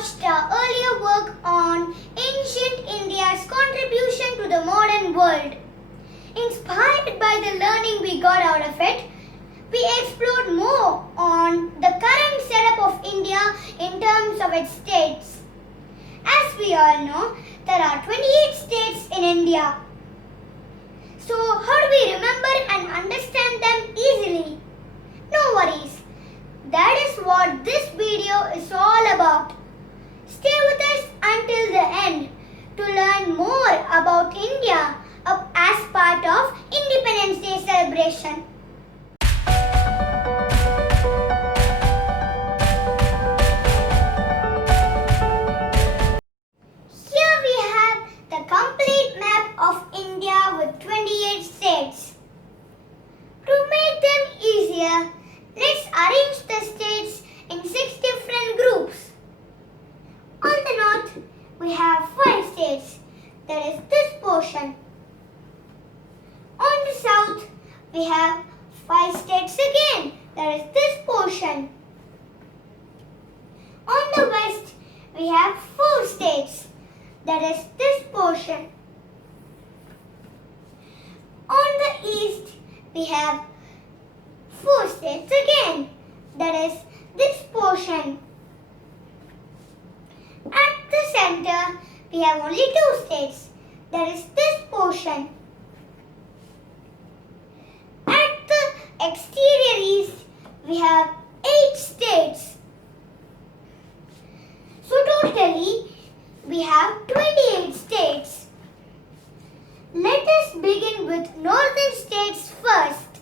watched our earlier work on ancient India's contribution to the modern world. Inspired by the learning we got out of it, we explored more on the current setup of India in terms of its states. As we all know, there are 28 states in India. So how do we remember and understand them easily? No worries. That is what this video is all about. Stay with us until the end to learn more about India as part of Independence Day celebration. Here we have the complete map of India with 28 states. To make them easier, let's arrange the states in 6 different groups. On the north, we have 5 states, that is this portion. On the south, we have 5 states again, that is this portion. On the west, we have 4 states, that is this portion. On the east, we have 4 states again, that is this portion. At the center, we have only 2 states, that is this portion. At the exterior east, we have 8 states. So totally, we have 28 states. Let us begin with northern states first.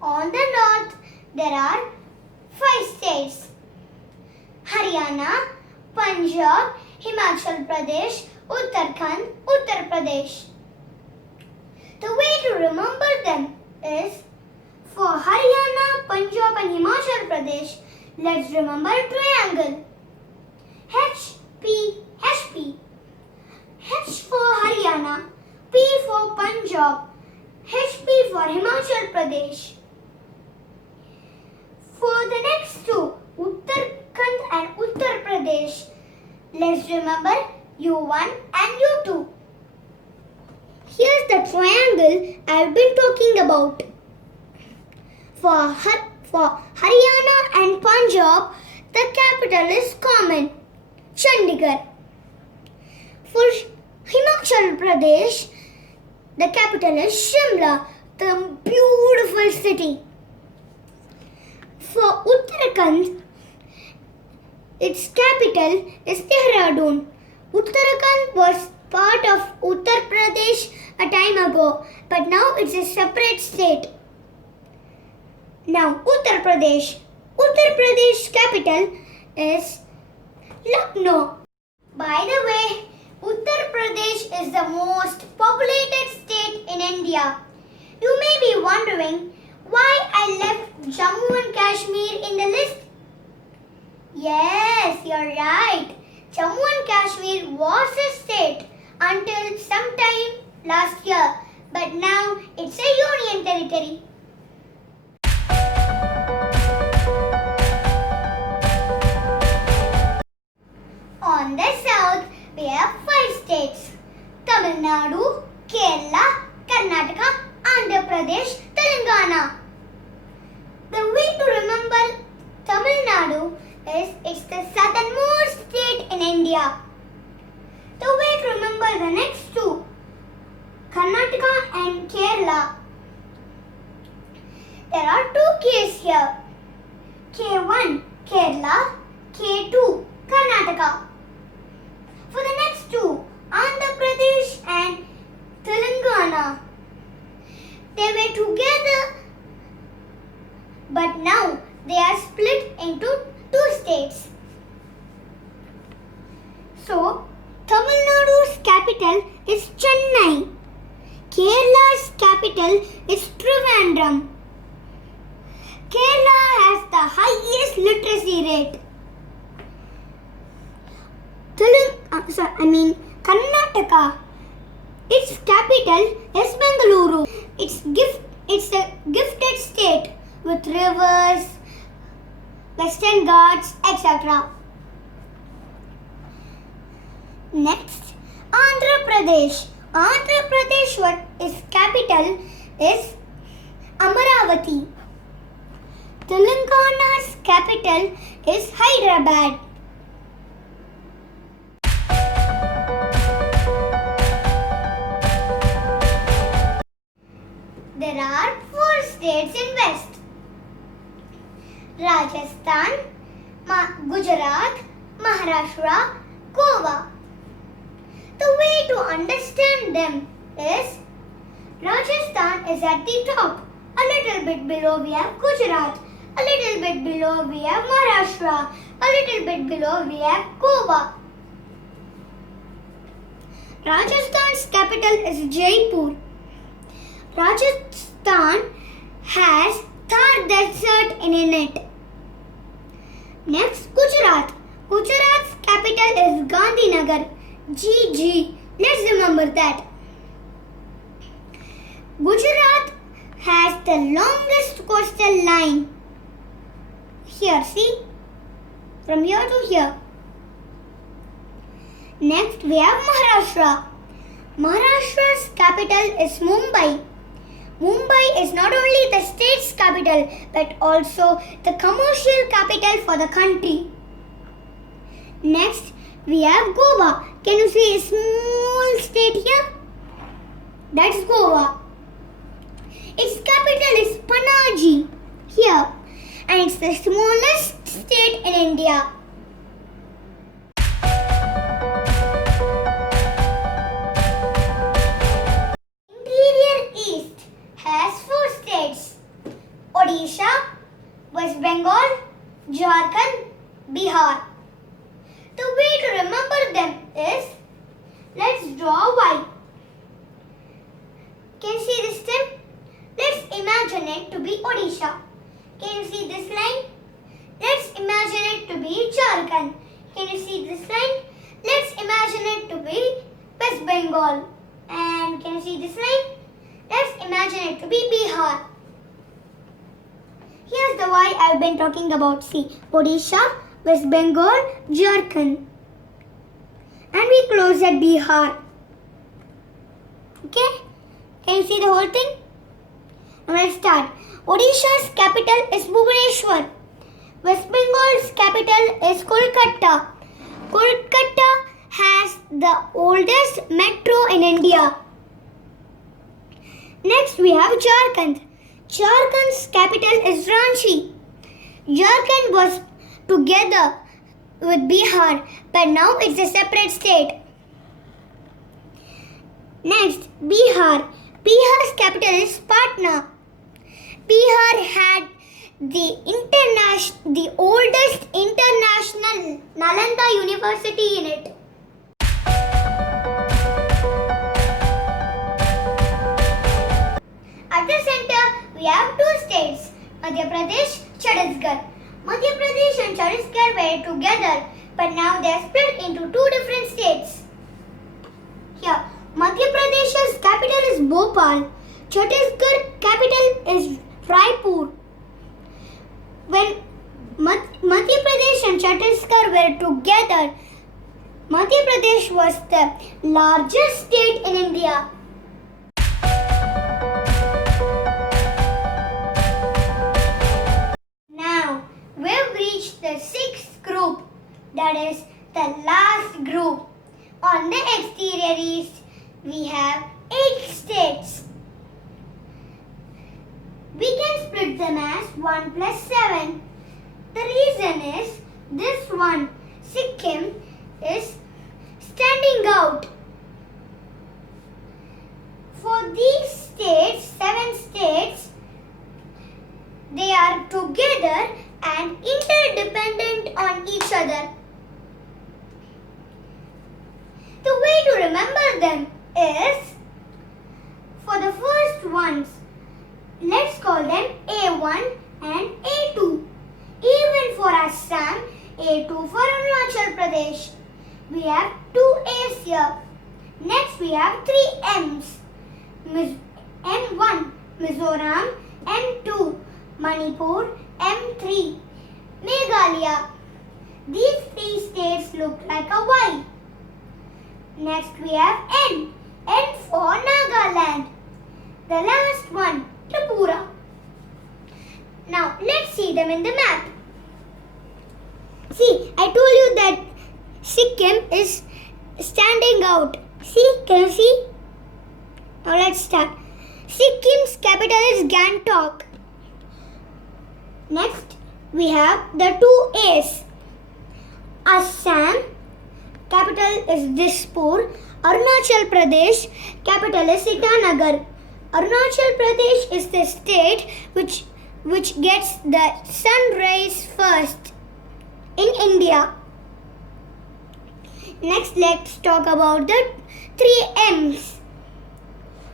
On the north, there are 5 states: Haryana, Punjab, Himachal Pradesh, Uttarakhand, Uttar Pradesh. The way to remember them is, for Haryana, Punjab and Himachal Pradesh, let's remember a triangle. HP. H for Haryana, P for Punjab, HP for Himachal Pradesh. For the next two, Uttarakhand and Uttar Pradesh, let's remember U1 and U2. Here's the triangle I've been talking about. For Haryana and Punjab, the capital is common, Chandigarh. For Himachal Pradesh, the capital is Shimla, the beautiful city. For Uttarakhand, its capital is Dehradun. Uttarakhand was part of Uttar Pradesh a time ago, but now it's a separate state. Now Uttar Pradesh. Uttar Pradesh capital is Lucknow. By the way, Uttar Pradesh is the most populated state in India. You may be wondering why I left Jammu and Kashmir in the list. Yes, you're right. Jammu and Kashmir was a state until sometime last year, but now it's a union territory. On the south, we have 5 states: Tamil Nadu, Kerala, Karnataka, Andhra Pradesh, Telangana. The way to remember Tamil Nadu is it's the southernmost state in India. The way to remember the next two, Karnataka and Kerala. There are 2 K's here. K1, Kerala, K2, Karnataka. For the next two, Andhra Pradesh and Telangana. They were together, but now they are split into 2 states. So, Tamil Nadu's capital is Chennai. Kerala's capital is Trivandrum. Kerala has the highest literacy rate. Karnataka. Its capital is Bengaluru. It's a gifted state with rivers, Western Ghats, etc. Next, Andhra Pradesh. Andhra Pradesh, what is capital is Amaravati. Telangana's capital is Hyderabad. There are 4 states in West: Rajasthan, Gujarat, Maharashtra, Goa. The way to understand them is Rajasthan is at the top. A little bit below we have Gujarat. A little bit below we have Maharashtra. A little bit below we have Goa. Rajasthan's capital is Jaipur. Rajasthan has Thar Desert in it. Next, Gujarat. Gujarat's capital is Gandhinagar. GG. Let's remember that. Gujarat has the longest coastal line. Here, see? From here to here. Next, we have Maharashtra. Maharashtra's capital is Mumbai. Mumbai is not only the state's capital but also the commercial capital for the country. Next, we have Goa. Can you see a small state here? That's Goa. Its capital is Panaji here, and it's the smallest state in India. Interior East has 4 states: Odisha, West Bengal, Jharkhand, Bihar. The way to remember them is, let's draw a Y. Can you see this stem? Let's imagine it to be Odisha. Can you see this line? Let's imagine it to be Jharkhand. Can you see this line? Let's imagine it to be West Bengal. And can you see this line? Let's imagine it to be Bihar. Here's the Y I've been talking about. See, Odisha, West Bengal, Jharkhand. And we close at Bihar. Okay? Can you see the whole thing? Now let's start. Odisha's capital is Bhubaneswar. West Bengal's capital is Kolkata. Kolkata has the oldest metro in India. Next we have Jharkhand. Jharkhand's capital is Ranchi. Jharkhand was together with Bihar, but now it's a separate state. Next, Bihar. Bihar's capital is Patna. Bihar had the oldest international Nalanda University in it. At the center, we have 2 states: Madhya Pradesh, Chhattisgarh. Madhya Pradesh and Chhattisgarh were together, but now they are split into 2 different states. Here, Madhya Pradesh's capital is Bhopal. Chhattisgarh capital is Raipur. When Madhya Pradesh and Chhattisgarh were together, Madhya Pradesh was the largest state in India. Now, we've reached the 6th group, that is the last group. On the exterior east, we have 8 states. We can split them as 1 plus 7. The reason is this one, Sikkim, is standing out. For these states, 7 states, they are together and interdependent on each other. The way to remember them is, for the first ones, let's call them A1 and A2. Even for Assam, A2 for Arunachal Pradesh. We have 2 A's here. Next we have 3 M's. M1 Mizoram, M2 Manipur. Manipur, M3. Meghalaya. These three states look like a Y. Next we have N. N for Nagaland. The last one, Tripura. Now let's see them in the map. See, I told you that Sikkim is standing out. See, can you see? Now let's start. Sikkim's capital is Gangtok. Next, we have the two A's. Assam, capital is Dispur. Arunachal Pradesh, capital is Itanagar. Arunachal Pradesh is the state which gets the sun rays first in India. Next, let's talk about the three M's.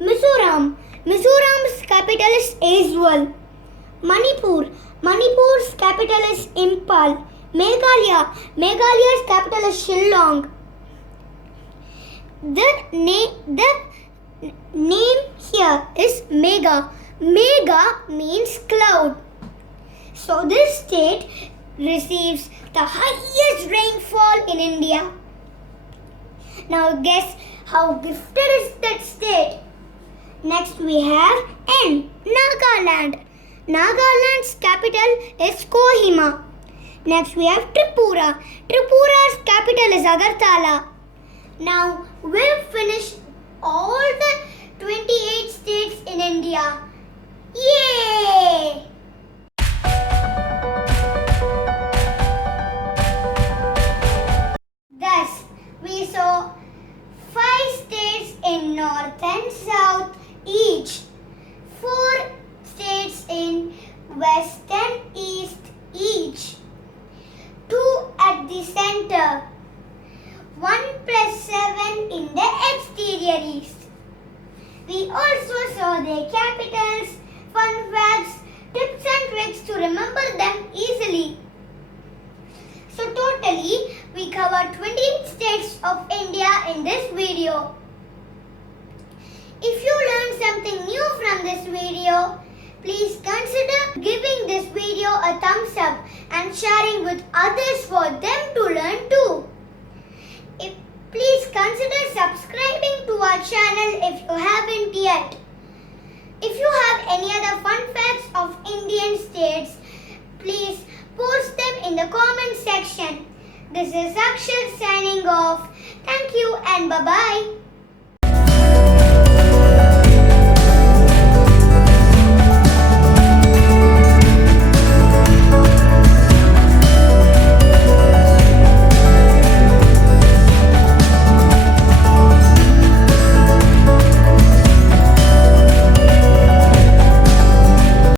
Mizoram. Mizoram's capital is Aizawl. Manipur. Manipur's capital is Imphal. Meghalaya. Meghalaya's capital is Shillong. The name here is Mega. Mega means cloud. So this state receives the highest rainfall in India. Now guess how gifted is that state? Next we have N. Nagaland. Nagaland's capital is Kohima. Next we have Tripura. Tripura's capital is Agartala. Now we've finished all the 28 states in India. Yay! Thus, we saw 5 states in north and south each, 4 states in west and east each, 2 at the center, 1 plus 7 in the exterior east. We also saw their capitals, fun facts, tips and tricks to remember them easily. So totally, we covered 28 states of India in this video. If you learned something new from this video, please consider giving this video a thumbs up and sharing with others for them to learn too. Please consider subscribing to our channel if you haven't yet. If you have any other fun facts of Indian states, please post them in the comment section. This is Akshaj signing off. Thank you and bye-bye.